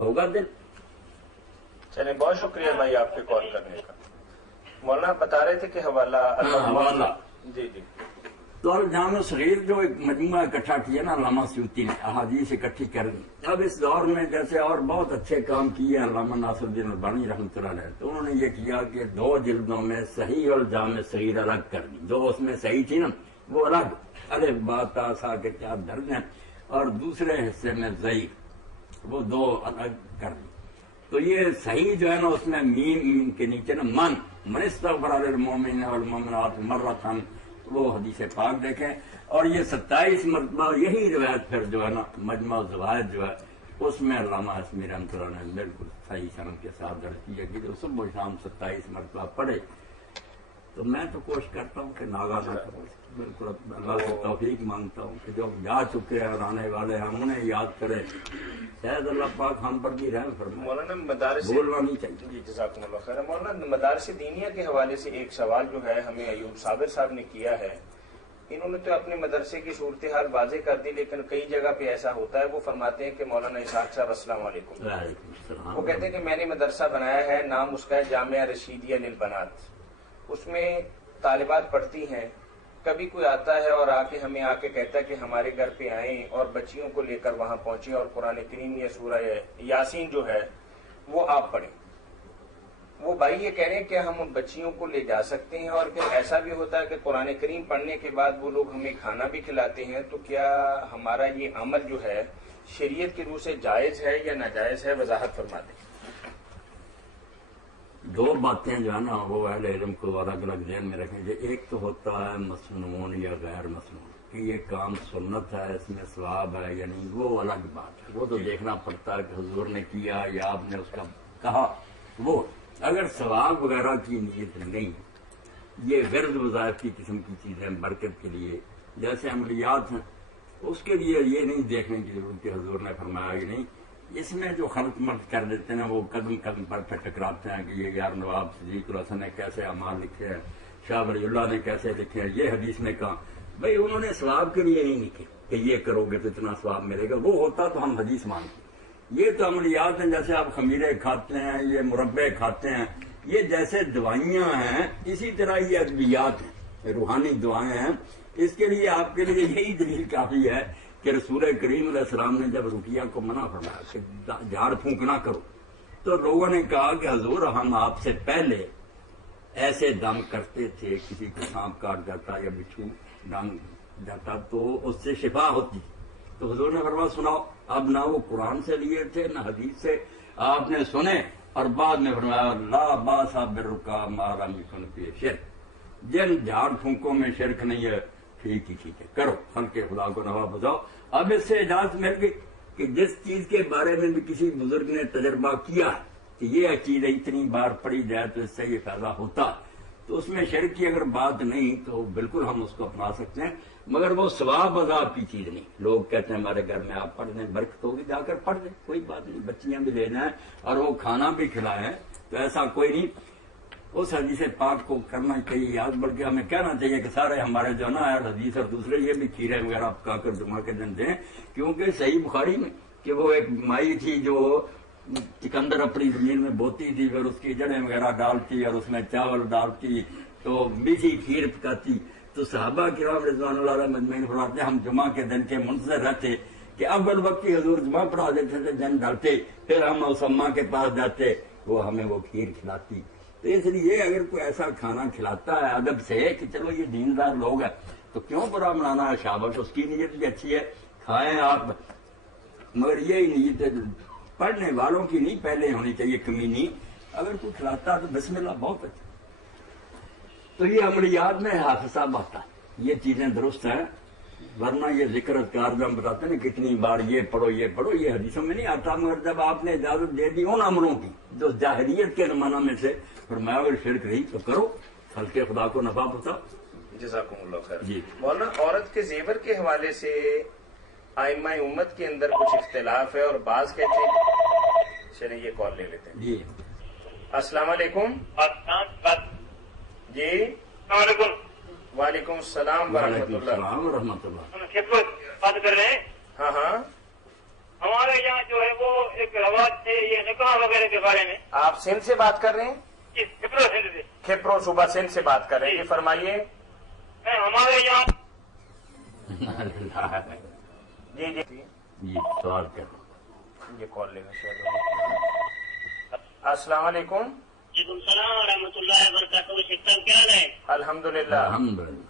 ہوگا دل. چلیں بہت شکریہ بھائی آپ کے کال کرنے کا. مولانا بتا رہے تھے کہ حوالہ حوالہ جی جی. تو الجامع صغیر جو ایک مجموعہ اکٹھا کیا نا علامہ سیوطی نے احادیث اکٹھی کر دی. اب اس دور میں جیسے اور بہت اچھے کام کیے علامہ ناصر الدین البانی رحمۃ اللہ علیہ, تو انہوں نے یہ کیا کہ 2 جلدوں میں صحیح اور جامع صغیر الگ کر دی. جو اس میں صحیح تھی نا وہ الگ الف با تا سا کے 4 درج ہیں, اور دوسرے حصے میں ضعیف وہ 2 الگ کر دی. تو یہ صحیح جو ہے نا اس میں میم کے نیچے نا من استغفر للمؤمنین والمؤمنات مرتان, وہ حدیث پاک دیکھیں. اور یہ 27 مرتبہ یہی روایت پھر جو ہے نا مجمع الزوائد جو ہے اس میں علامہ حسنی رحمۃ اللہ نے بالکل صحیح سند کے ساتھ درج کیا کہ جو صبح و شام 27 مرتبہ پڑھے. تو میں تو کوشش کرتا ہوں کہ ناگا نہ کروں, بالکل اللہ سے توفیق مانگتا ہوں کہ جو جا چکے ہیں اور آنے والے ہیں انہیں یاد کریں. شاید اللہ پاک ہم پر بھی رحم فرمائے. مولانا مدارس بولنا نہیں چاہیے. جی جزاکم اللہ خیر. مولانا مدارس دینیہ کے حوالے سے ایک سوال جو ہے ہمیں ایوب صابر صاحب نے کیا ہے. انہوں نے تو اپنے مدرسے کی صورتحال واضح کر دی, لیکن کئی جگہ پہ ایسا ہوتا ہے. وہ فرماتے ہیں کہ مولانا اسحاق صاحب السلام علیکم. وعلیکم السلام. وہ کہتے ہیں کہ میں نے مدرسہ بنایا ہے, نام اس کا ہے جامعہ رشیدیہ للبنات. اس میں طالبات پڑھتی ہیں. کبھی کوئی آتا ہے اور ہمیں آ کے کہتا ہے کہ ہمارے گھر پہ آئیں اور بچیوں کو لے کر وہاں پہنچیں اور قرآن کریم یا سورہ یاسین جو ہے وہ آپ پڑھیں. وہ بھائی یہ کہہ رہے ہیں کہ ہم ان بچیوں کو لے جا سکتے ہیں, اور پھر ایسا بھی ہوتا ہے کہ قرآن کریم پڑھنے کے بعد وہ لوگ ہمیں کھانا بھی کھلاتے ہیں. تو کیا ہمارا یہ عمل جو ہے شریعت کی روح سے جائز ہے یا ناجائز ہے؟ وضاحت فرما دیں. 2 باتیں جو ہے نا وہ اہل علم کو الگ الگ ذہن میں رکھیں. ایک تو ہوتا ہے مسنون یا غیر مسنون, کہ یہ کام سنت ہے, اس میں ثواب ہے یا نہیں, وہ الگ بات ہے. وہ تو دیکھنا پڑتا ہے کہ حضور نے کیا یا آپ نے اس کا کہا. وہ اگر ثواب وغیرہ کی نیت نہیں, یہ ورد وظائف کی قسم کی چیزیں برکت کے لیے جیسے عملیات ہیں, اس کے لیے یہ نہیں دیکھنے کی ضرورت کہ حضور نے فرمایا کہ نہیں. اس میں جو خلط ملط کر دیتے ہیں وہ قدم قدم پر ٹکراتے ہیں کہ یہ یار نواب صدیق الحسن نے کیسے اعمال لکھے ہیں, شاہ ولی اللہ نے کیسے لکھے ہیں, یہ حدیث نے کہا. بھئی انہوں نے ثواب کے لیے نہیں لکھے کہ یہ کرو گے تو اتنا ثواب ملے گا. وہ ہوتا تو ہم حدیث مانتے. یہ تو عملیات ہیں, جیسے آپ خمیرے کھاتے ہیں, یہ مربے کھاتے ہیں, یہ جیسے دوائیاں ہیں اسی طرح یہ ادویات ہیں, روحانی دعائیں ہیں. اس کے لیے آپ کے لیے یہی دلیل کافی ہے کہ رسول کریم علیہ السلام نے جب رقیہ کو منع فرمایا کہ جھاڑ پھونک نہ کرو, تو لوگوں نے کہا کہ حضور ہم آپ سے پہلے ایسے دم کرتے تھے, کسی کو سانپ کاٹ جاتا یا بچھو ڈانگ جاتا تو اس سے شفا ہوتی. تو حضور نے فرمایا سناؤ. اب نہ وہ قرآن سے لیے تھے نہ حدیث سے, آپ نے سنے اور بعد میں فرمایا لا باس بالرقیٰ ما لم یکن فیہ شرک. جن جھاڑ پھونکوں میں شرک نہیں ہے ٹھیک ہے, کرو, خلق خدا کو نفع پہنچاؤ. اب اس سے اجازت مل گئی کہ جس چیز کے بارے میں بھی کسی بزرگ نے تجربہ کیا کہ یہ چیز اتنی بار پڑھی جائے تو اس سے یہ فائدہ ہوتا, تو اس میں شرک کی اگر بات نہیں تو بالکل ہم اس کو اپنا سکتے ہیں. مگر وہ ثواب عذاب کی چیز نہیں. لوگ کہتے ہیں ہمارے گھر میں آپ پڑھ دیں, برکت ہوگی, جا کر پڑھ دیں, کوئی بات نہیں. بچیاں بھی لے جائیں اور وہ کھانا بھی کھلائیں, تو ایسا کوئی نہیں. اس حدیث پاک کو کرنا چاہیے یاد, بلکہ ہمیں کہنا چاہیے کہ سارے ہمارے جو نا حدیث اور دوسرے یہ بھی کھیرے وغیرہ پکا کر جمعہ کے دن دیں. کیونکہ صحیح بخاری میں کہ وہ ایک مائی تھی جو چکندر اپنی زمین میں بوتی تھی, پھر اس کی جڑیں وغیرہ ڈالتی اور اس میں چاول ڈالتی تو میٹھی کھیر پکاتی. تو صحابہ کرام رضوان اللہ علیہ مجمعین فرماتے ہیں ہم جمعہ کے دن کے منتظر رہتے کہ اول وقت کی حضور جمعہ پڑھا دیتے تھے, دن ڈالتے, پھر ہم اس اماں کے پاس جاتے, وہ ہمیں وہ کھیر کھلاتی. تو اس لیے اگر کوئی ایسا کھانا کھلاتا ہے ادب سے کہ چلو یہ دیندار لوگ ہیں تو کیوں برا منانا ہے. شاباش, اس کی نیت بھی اچھی ہے, کھائیں آپ, مگر یہی نیت پڑھنے والوں کی نہیں پہلے ہونی چاہیے کمینی. اگر کوئی کھلاتا ہے تو بسم اللہ, بہت اچھا. تو یہ عملیات میں حافظ صاحب آتا ہے, یہ چیزیں درست ہیں. ورنہ یہ ذکر اذکار جو ہم بتاتے ہیں کتنی بار یہ پڑھو یہ حدیثوں میں نہیں آتا. مگر جب آپ نے اجازت دے دی ان امروں کی جو جاہلیت کے زمانہ میں سے فرمایا اگر شرک نہیں تو کرو, خلق خدا کو نفع پہنچاؤ. جزاکم اللہ خیر. جی مولانا عورت کے زیور کے حوالے سے ائمہ امت کے اندر کچھ اختلاف ہے, اور بعض کہتے ہیں. چلیں یہ کال لے لیتے ہیں. جی السلام علیکم. جی السلام علیکم. وعلیکم السلام ورحمۃ اللہ. السلام ورحمۃ اللہ. بات کر رہے ہیں. ہاں ہاں. ہمارے یہاں جو ہے وہ ایک رواج سے وغیرہ کے بارے میں. آپ سندھ سے بات کر رہے ہیں؟ جی کھپرو سندھ سے. کھپرو صوبہ سندھ سے بات کر رہے ہیں. جی فرمائیے. ہمارے یہاں جی جی جی سوال کرو. یہ کال لے السلام علیکم. وعلیکم السلام ورحمۃ اللہ وبرکاتہ. شیخ صاحب کیا حال ہے؟ الحمدللہ. الحمدللہ.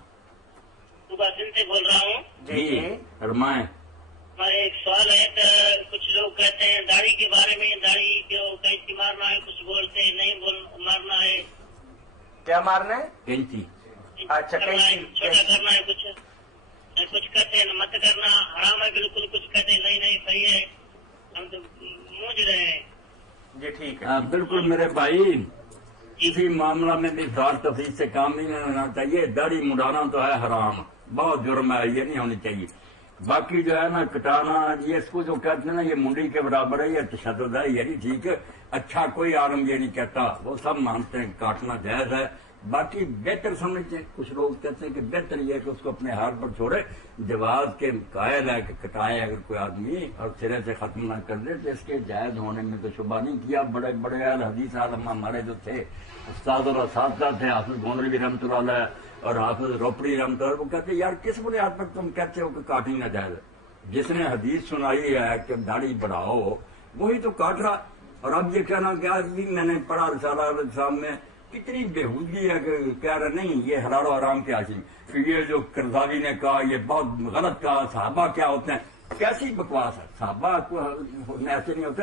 صبح سندھ سے بول رہا ہوں. جی جی فرمائیں. ہمارا ایک سوال ہے کہ کچھ لوگ کہتے ہیں داڑھی کے بارے میں، داڑھی کو کینچی مارنا ہے، کچھ بولتے ہیں نہیں مارنا ہے. کیا مارنا ہے؟ کینچی. اچھا کرنا ہے، کینچی. چھوٹا کرنا ہے. کچھ کہتے ہیں مت کرنا حرام ہے بالکل، کچھ کہتے ہیں نہیں صحیح ہے. ہم تو مونج رہے ہیں. جی ٹھیک ہے. ہاں بالکل میرے بھائی، کسی معاملہ میں بھی افراد تفریح سے کام نہیں لینا چاہیے. داڑھی مڈانا تو ہے حرام، بہت جرم ہے، یہ نہیں ہونی چاہیے. باقی جو ہے نا کٹانا، یہ اس کو جو کہتے ہیں نا یہ منڈی کے برابر ہے، یہ تشدد ہے، یہ نہیں ٹھیک ہے. اچھا کوئی عالم یہ نہیں کہتا، وہ سب مانتے ہیں کاٹنا جائز ہے. باقی بہتر سمجھتے ہیں، کچھ لوگ کہتے ہیں کہ بہتر یہ ہے کہ اس کو اپنے حال پر چھوڑے. جواز کے قائل ہے کہ کٹائے اگر کوئی آدمی اور سرے سے ختم نہ کر دے تو اس کے جائز ہونے میں تو شبہ نہیں کیا. بڑے بڑے اہل حدیث عالم ہمارے جو تھے، استاد اور اساتذہ تھے، حافظ گونڈوی رحمۃ اللہ علیہ اور حافظ روپڑی رحمۃ اللہ، وہ کہتے ہیں یار کس بنیاد پر تم کہتے ہو کہ کاٹنی نہ جائز. جس نے حدیث سنائی ہے کہ داڑھی بڑھاؤ وہی تو کاٹ رہا. اور اب یہ کہنا کہ آج بھی میں نے پڑھا رسالہ صاحب میں کتنی بےہودگی ہے کہ کہہ رہے نہیں یہ حلال و حرام کے حاصل، کہ یہ جو کرزاوی نے کہا یہ بہت غلط کہا. صحابہ کیا ہوتے ہیں؟ کیسی بکواس ہے. صحابہ کو ایسے نہیں ہوتا.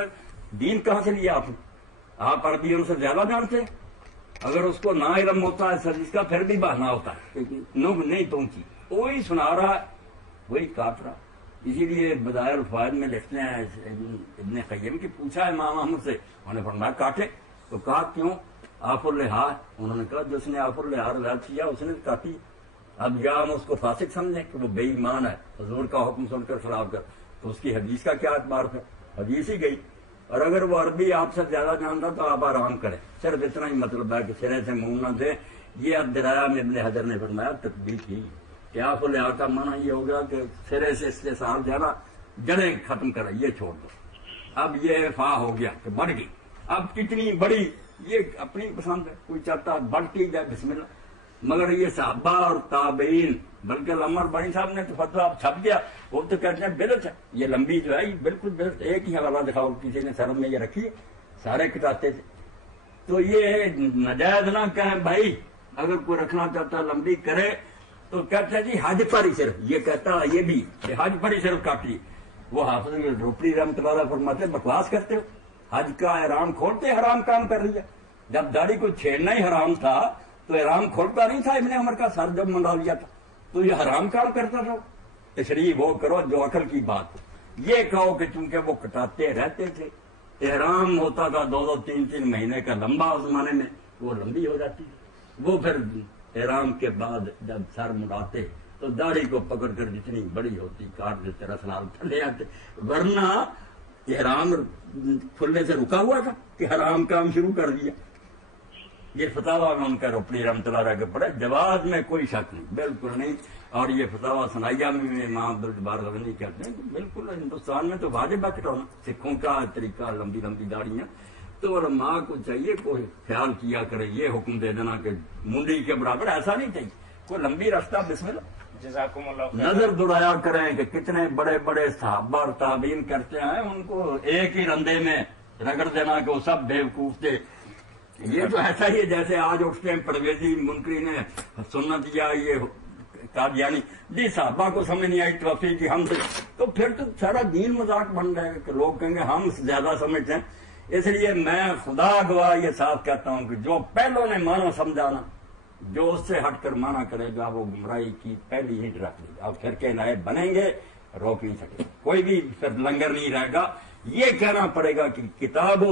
دین کہاں سے لیا آپ نے؟ آپ عربیوں سے زیادہ جانتے ہیں. اگر اس کو نہ علم ہوتا ہے سر اس کا پھر بھی بہانا ہوتا ہے، نوب نہیں پہنچی، وہی سنا رہا ہے وہی کاٹ رہا. اسی لیے بدائر الفوائد میں لکھتے ہیں ابن قیم کی پوچھا امام احمد سے، انہوں نے فرمایا کاٹے. تو کہا کیوں؟ آف اللحا. انہوں نے کہا جس نے آف اللحا روایت کیا اس نے کاٹی. اب یا ہم اس کو فاسق سمجھیں کہ وہ بے ایمان ہے، حضور کا حکم سن کر خلاف کر، تو اس کی حدیث کا کیا اعتبار ہے؟ حدیث ہی گئی. اور اگر وہ عربی آپ سے زیادہ جانتا تو آپ آرام کریں. صرف اتنا ہی مطلب ہے کہ سرے سے منہ نہ دے. یہ اب درایا میں ابن حجر نے فرمایا تطبیق کی کہ آف اللحا کا معنی یہ ہوگا کہ سرے سے استحصال جانا، جڑیں ختم کریں، یہ چھوڑ دو. اب یہ فا ہو گیا کہ بڑھ گئی. اب کتنی بڑی یہ اپنی پسند ہے، کوئی چاہتا بڑھتی جائے بسم اللہ. مگر یہ صحابہ اور تابعین، بلکہ عمر بڑی صاحب نے تو فتویٰ چھپ گیا، وہ تو کہتے ہیں بدعت ہے. یہ لمبی جو ہے یہ بالکل بدعت. ایک ہی حوالہ دکھاؤ کسی نے سرم میں یہ رکھی ہے، سارے کٹاتے تھے. تو یہ نجائز نہ کہیں بھائی. اگر کوئی رکھنا چاہتا لمبی کرے تو کہتے ہیں جی حج پر ہی صرف، یہ کہتا یہ بھی کہ حج پر ہی صرف کاٹیے. وہ حافظ روپڑی رحمۃ اللہ علیہ فرماتے بکواس کرتے ہو، حج کا احرام کھولتے حرام کام کر لیا. جب داڑھی کو چھیڑنا ہی حرام تھا تو احرام کھولتا نہیں تھا. ابن عمر کا سر جب منڈا لیا تھا تو یہ حرام کام کرتا تھا. تشریح وہ کرو جو عقل کی بات. یہ کہو کہ چونکہ وہ کٹاتے رہتے تھے، احرام ہوتا تھا 2 3 مہینے کا لمبا، اس زمانے میں وہ لمبی ہو جاتی تھی. وہ پھر احرام کے بعد جب سر مڑاتے تو داڑھی کو پکڑ کر جتنی بڑی ہوتی کاٹ دیتے، رسلال تھلے آتے. ورنہ احرام کھلنے سے رکا ہوا تھا کہ حرام کام شروع کر دیا. یہ فتاویٰ میں ان کا روپڑی رحمۃ اللہ علیہ کے پڑھے، جواز میں کوئی شک نہیں، بالکل نہیں. اور یہ فتاویٰ ثنائیہ میں امام عبدالجبار غزنوی کہتے ہیں کہ بالکل ہندوستان میں تو واجب ہے کٹانا، سکھوں کا طریقہ لمبی لمبی داڑیاں. تو علماء کو چاہیے کوئی خیال کیا کرے، یہ حکم دے دینا کہ منڈی کے برابر ایسا نہیں چاہیے. کوئی لمبی رستہ بسم اللہ. جزاکم اللہ. نظر دوڑایا کریں کہ کتنے بڑے بڑے صحابہ اور تابعین کرتے ہیں، ان کو ایک ہی رندے میں رگڑ دینا کہ وہ سب بیوقوف تھے. یہ تو ایسا ہی ہے جیسے آج اٹھتے ہیں پرویزی منکری نے سنت یا یہ قادیانی جی صحابہ کو سمجھ نہیں آئی توفیق کی ہم سے، تو پھر تو سارا دین مذاق بن جائے گا کہ لوگ کہیں گے ہم زیادہ سمجھتے ہیں. اس لیے میں خدا گواہ یہ صاف کہتا ہوں کہ جو پہلوں نے مانا سمجھانا، جو اس سے ہٹ کر مانا کرے گا وہ گمراہی کی پہلی ہٹ رکھ لے گا. اب پھر کے نئے بنیں گے، روک نہیں سکے، کوئی بھی پھر لنگر نہیں رہے گا. یہ کہنا پڑے گا کہ کتاب